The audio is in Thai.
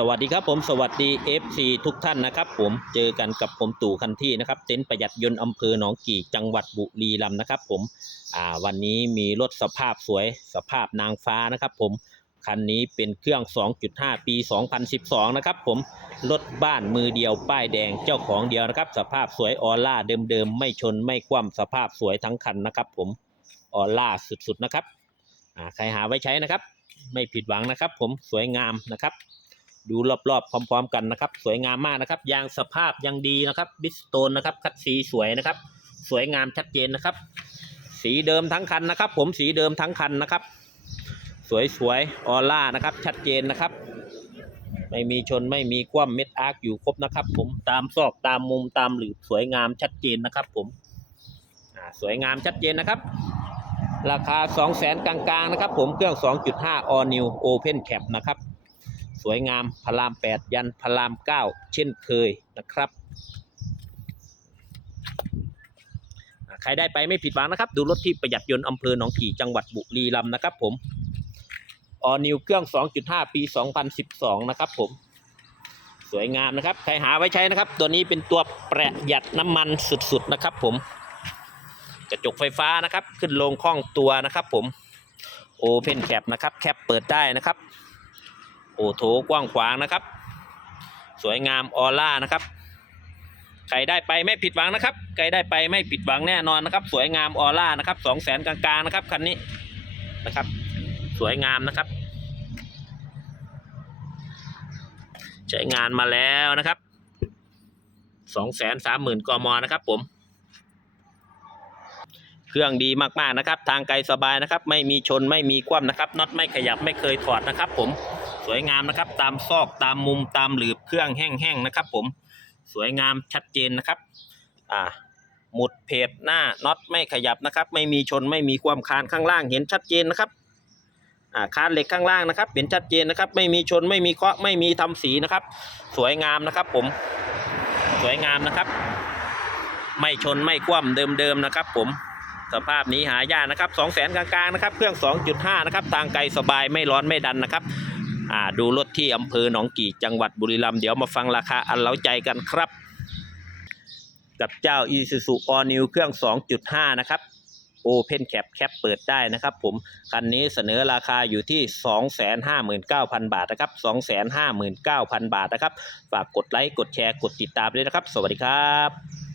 สวัสดีครับผมสวัสดี FC ทุกท่านนะครับ ผมเจอกันกับผมตู่คันที่นะครับเต็นท์ประหยัดยนต์อำเภอหนองกี่จังหวัดบุรีรัมย์นะครับ ผมอ่าวันนี้มีรถสภาพสวยสภาพนางฟ้านะครับ ผมคันนี้เป็นเครื่อง 2.5 ปี 2012 นะครับ ผมรถบ้านมือเดียวป้ายแดงเจ้าของเดียวนะครับ สภาพสวยออร่าเดิมๆไม่ชนไม่คว่ำสภาพสวยทั้งคันนะครับ ผมออร่าสุดๆนะครับอ่าใครหาไว้ใช้นะครับ ไม่ผิดหวังนะครับ ผมสวยงามนะครับ ดูรอบๆ พร้อม ๆ กันนะครับ สวยงามมากนะครับ ยางสภาพยังดีนะครับบิสโตนนะครับ คัดสีสวยนะครับ สวยงามชัดเจนนะครับ สีเดิมทั้งคันนะครับ ผมสีเดิมทั้งคันนะครับ สวยๆออร่านะครับ ชัดเจนนะครับ ไม่มีชนไม่มีคว่ำเม็ดอาร์คอยู่ครบนะครับ ผมตามซอกตามมุมตามหลืบสวยงามชัดเจนนะครับ ผมสวยงามชัดเจนนะครับ ราคา 2 0 0 0 0 0กลางๆนะครับ ผมเครื่อง 2.5 all new open cap นะครับ สวยงามพระราม 8 ยันพระราม 9 เช่นเคยนะครับใครได้ไปไม่ผิดหวังนะครับ ดูรถที่ประหยัดยนต์อำเภอหนองกี่จังหวัดบุรีรัมย์นะครับผมออนิวเครื่อง 2.5 ปี 2012 นะครับผม สวยงามนะครับ ใครหาไว้ใช้นะครับ ตัวนี้เป็นตัวประหยัดน้ำมันสุดๆนะครับผมกระจกไฟฟ้านะครับ ขึ้นลงคล่องตัวนะครับผมโอเพนแคปนะครับ แคปเปิดได้นะครับ โอ้โถกว้างขวางนะครับ สวยงามออร่านะครับ ใครได้ไปไม่ผิดหวังนะครับ ใครได้ไปไม่ผิดหวังแน่นอนนะครับ สวยงามออร่านะครับสองแสนกลางๆนะครับคันนี้นะครับ สวยงามนะครับ ใช้งานมาแล้วนะครับสองแสนสามหมื่นกมนะครับ ผม เครื่องดีมากๆนะครับ ทางไกลสบายนะครับ ไม่มีชนไม่มีคว่ำนะครับน็อตไม่ขยับไม่เคยถอดนะครับ ผม สวยงามนะครับ ตามซอกตามมุมตามหลืบเครื่องแห้งๆนะครับ ผมสวยงามชัดเจนนะครับ อ่า หมุดเพจหน้าน็อตไม่ขยับนะครับ ไม่มีชนไม่มีความคานข้างล่างเห็นชัดเจนนะครับ อ่าคานเหล็กข้างล่างนะครับ เห็นชัดเจนนะครับ ไม่มีชนไม่มีเคาะไม่มีทำสีนะครับ สวยงามนะครับ ผมสวยงามนะครับ ไม่ชนไม่คว่ำเดิมๆนะครับ ผมสภาพนี้หายากนะครับ2 0 0แสนกลางๆนะครับ เครื่อง 2.5 นะครับ ทางไกลสบายไม่ร้อนไม่ดันนะครับ อ่าดูรถที่อำเภอหนองกี่จังหวัดบุรีรัมย์เดี๋ยวมาฟังราคาอันเล้าใจกันครับ กับเจ้า Isuzu All New เครื่อง 2.5 นะครับ Open Cap แคปเปิดได้นะครับผม คันนี้เสนอราคาอยู่ที่ 259,000 บาทนะครับ 259,000 บาทนะครับ ฝากกดไลค์ กดแชร์ กดติดตามด้วยนะครับ สวัสดีครับ